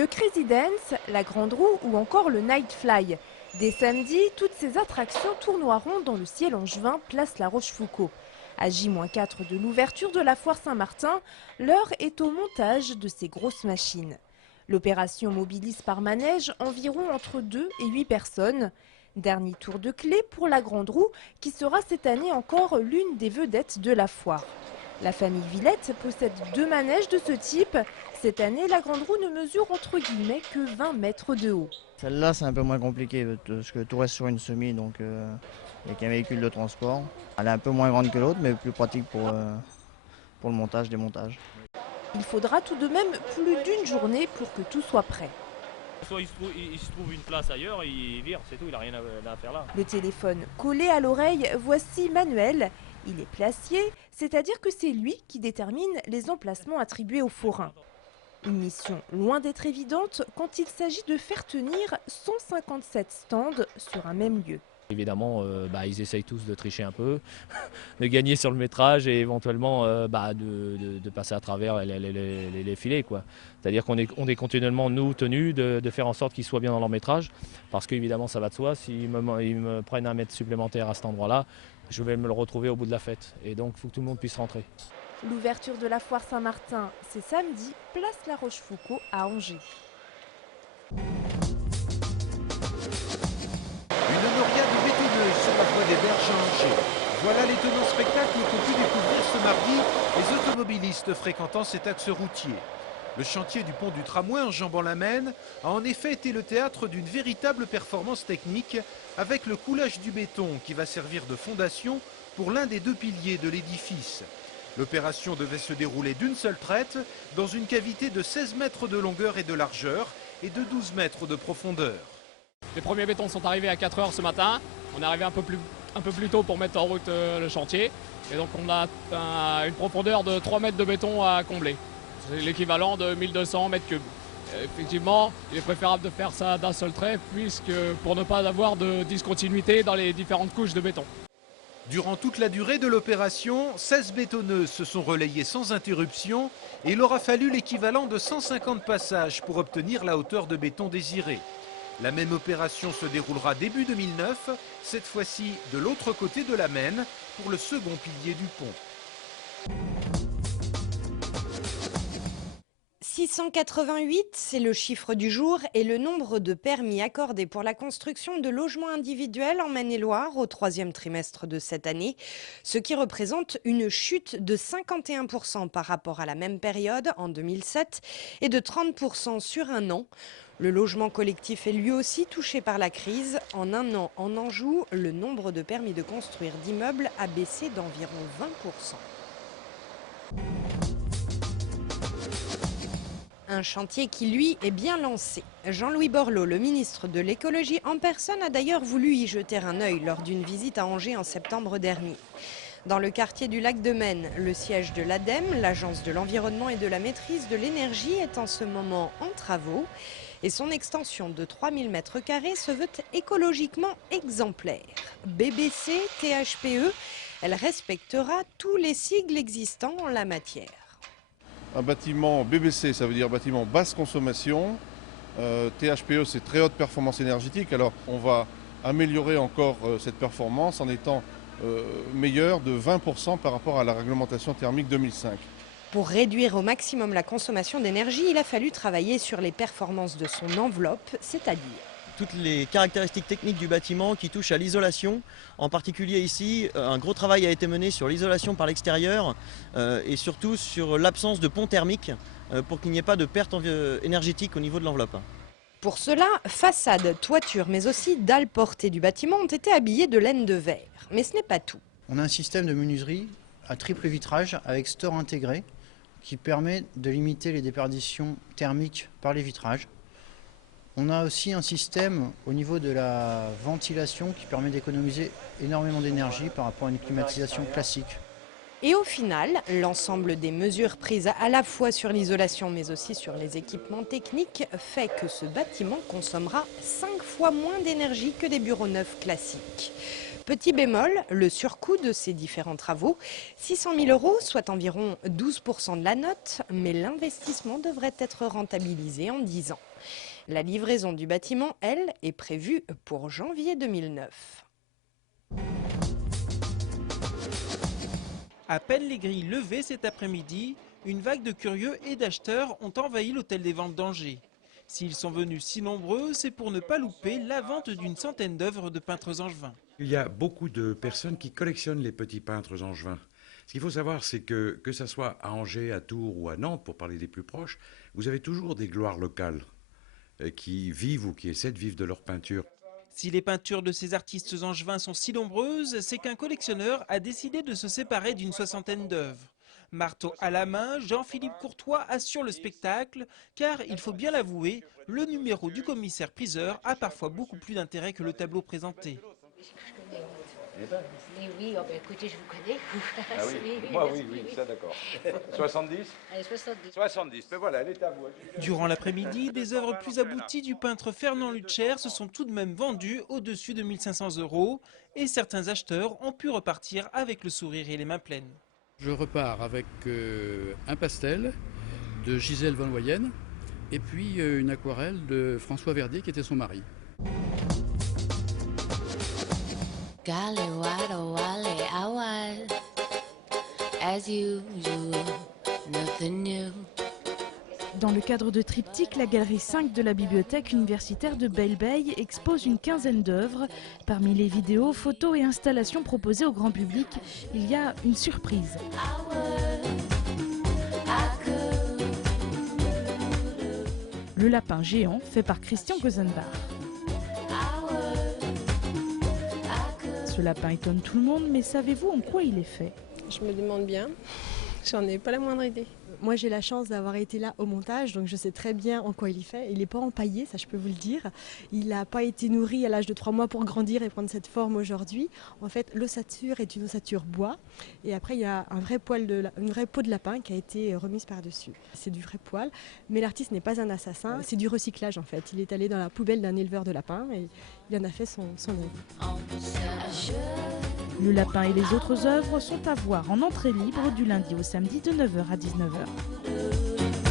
Le Crazy Dance, la Grande Roue ou encore le Night Fly. Dès samedi, toutes ces attractions tournoieront dans le ciel angevin, place La Rochefoucauld. À J-4 de l'ouverture de la foire Saint-Martin, l'heure est au montage de ces grosses machines. L'opération mobilise par manège environ entre 2 et 8 personnes. Dernier tour de clé pour la Grande Roue qui sera cette année encore l'une des vedettes de la foire. La famille Villette possède 2 manèges de ce type. Cette année, la Grande Roue ne mesure entre guillemets que 20 mètres de haut. Celle-là, c'est un peu moins compliqué parce que tout reste sur une semi, donc avec un véhicule de transport. Elle est un peu moins grande que l'autre, mais plus pratique pour le montage, démontage. Il faudra tout de même plus d'une journée pour que tout soit prêt. Soit il se trouve une place ailleurs, il vire, c'est tout, il n'a rien à faire là. Le téléphone collé à l'oreille, voici Manuel. Il est placier, c'est-à-dire que c'est lui qui détermine les emplacements attribués aux forains. Une mission loin d'être évidente quand il s'agit de faire tenir 157 stands sur un même lieu. Évidemment, ils essayent tous de tricher un peu, de gagner sur le métrage et éventuellement de passer à travers les filets, quoi. C'est-à-dire qu'on est continuellement, nous, tenus de faire en sorte qu'ils soient bien dans leur métrage, parce qu'évidemment, ça va de soi. S'ils me prennent un mètre supplémentaire à cet endroit-là, je vais me le retrouver au bout de la fête. Et donc, il faut que tout le monde puisse rentrer. L'ouverture de la foire Saint-Martin, c'est samedi, place La Rochefoucauld à Angers. Une noria de bétonneuse sur la voie des Berges à Angers. Voilà l'étonnant spectacle qu'ont pu découvrir ce mardi les automobilistes fréquentant cet axe routier. Le chantier du pont du tramway enjambant la Maine a en effet été le théâtre d'une véritable performance technique avec le coulage du béton qui va servir de fondation pour l'un des 2 piliers de l'édifice. L'opération devait se dérouler d'une seule traite dans une cavité de 16 mètres de longueur et de largeur et de 12 mètres de profondeur. Les premiers bétons sont arrivés à 4 h ce matin. On est arrivé un peu plus tôt pour mettre en route le chantier. Et donc on a une profondeur de 3 mètres de béton à combler. C'est l'équivalent de 1200 mètres cubes. Effectivement, il est préférable de faire ça d'un seul trait pour ne pas avoir de discontinuité dans les différentes couches de béton. Durant toute la durée de l'opération, 16 bétonneuses se sont relayées sans interruption et il aura fallu l'équivalent de 150 passages pour obtenir la hauteur de béton désirée. La même opération se déroulera début 2009, cette fois-ci de l'autre côté de la Maine, pour le second pilier du pont. 688, c'est le chiffre du jour et le nombre de permis accordés pour la construction de logements individuels en Maine-et-Loire au 3e trimestre de cette année, ce qui représente une chute de 51% par rapport à la même période en 2007 et de 30% sur un an. Le logement collectif est lui aussi touché par la crise. En un an, en Anjou, le nombre de permis de construire d'immeubles a baissé d'environ 20%. Un chantier qui, lui, est bien lancé. Jean-Louis Borloo, le ministre de l'écologie en personne, a d'ailleurs voulu y jeter un œil lors d'une visite à Angers en septembre dernier. Dans le quartier du Lac de Maine, le siège de l'ADEME, l'Agence de l'environnement et de la maîtrise de l'énergie, est en ce moment en travaux. Et son extension de 3000 m² se veut écologiquement exemplaire. BBC, THPE, elle respectera tous les sigles existants en la matière. Un bâtiment BBC, ça veut dire bâtiment basse consommation. THPE, c'est très haute performance énergétique. Alors on va améliorer encore cette performance en étant meilleur de 20% par rapport à la réglementation thermique 2005. Pour réduire au maximum la consommation d'énergie, il a fallu travailler sur les performances de son enveloppe, c'est-à-dire toutes les caractéristiques techniques du bâtiment qui touchent à l'isolation. En particulier ici, un gros travail a été mené sur l'isolation par l'extérieur et surtout sur l'absence de pont thermique pour qu'il n'y ait pas de perte énergétique au niveau de l'enveloppe. Pour cela, façade, toiture, mais aussi dalles portées du bâtiment ont été habillées de laine de verre. Mais ce n'est pas tout. On a un système de menuiserie à triple vitrage avec store intégré qui permet de limiter les déperditions thermiques par les vitrages. On a aussi un système au niveau de la ventilation qui permet d'économiser énormément d'énergie par rapport à une climatisation classique. Et au final, l'ensemble des mesures prises à la fois sur l'isolation mais aussi sur les équipements techniques fait que ce bâtiment consommera 5 fois moins d'énergie que des bureaux neufs classiques. Petit bémol, le surcoût de ces différents travaux, 600 000 €, soit environ 12% de la note, mais l'investissement devrait être rentabilisé en 10 ans. La livraison du bâtiment, elle, est prévue pour janvier 2009. À peine les grilles levées cet après-midi, une vague de curieux et d'acheteurs ont envahi l'hôtel des ventes d'Angers. S'ils sont venus si nombreux, c'est pour ne pas louper la vente d'une centaine d'œuvres de peintres angevins. Il y a beaucoup de personnes qui collectionnent les petits peintres angevins. Ce qu'il faut savoir, c'est que ça soit à Angers, à Tours ou à Nantes, pour parler des plus proches, vous avez toujours des gloires locales qui vivent ou qui essaient de vivre de leur peinture. Si les peintures de ces artistes angevins sont si nombreuses, c'est qu'un collectionneur a décidé de se séparer d'une soixantaine d'œuvres. Marteau à la main, Jean-Philippe Courtois assure le spectacle, car il faut bien l'avouer, le numéro du commissaire-priseur a parfois beaucoup plus d'intérêt que le tableau présenté. Oui, oh ben écoutez, je vous connais. Ah oui, moi oui, ça d'accord. 70 Allez, 70. 70, mais voilà, elle est à vous. Durant l'après-midi, des œuvres plus abouties du peintre Fernand Lutcher se sont tout de même vendues au-dessus de 1 500 € et certains acheteurs ont pu repartir avec le sourire et les mains pleines. Je repars avec un pastel de Gisèle Van Loyen et puis une aquarelle de François Verdier qui était son mari. Dans le cadre de Triptyque, la galerie 5 de la bibliothèque universitaire de Belle-Beille expose une quinzaine d'œuvres. Parmi les vidéos, photos et installations proposées au grand public, il y a une surprise. Le lapin géant fait par Christian Gosenbach. Ce lapin étonne tout le monde, mais savez-vous en quoi il est fait? Je me demande bien, j'en ai pas la moindre idée. Moi j'ai la chance d'avoir été là au montage, donc je sais très bien en quoi il est fait. Il n'est pas empaillé, ça je peux vous le dire. Il n'a pas été nourri à l'âge de 3 mois pour grandir et prendre cette forme aujourd'hui. En fait, l'ossature est une ossature bois. Et après, il y a une vraie peau de lapin qui a été remise par-dessus. C'est du vrai poil, mais l'artiste n'est pas un assassin, c'est du recyclage en fait. Il est allé dans la poubelle d'un éleveur de lapins et il en a fait son œuvre. Le lapin et les autres œuvres sont à voir en entrée libre du lundi au samedi de 9h à 19h.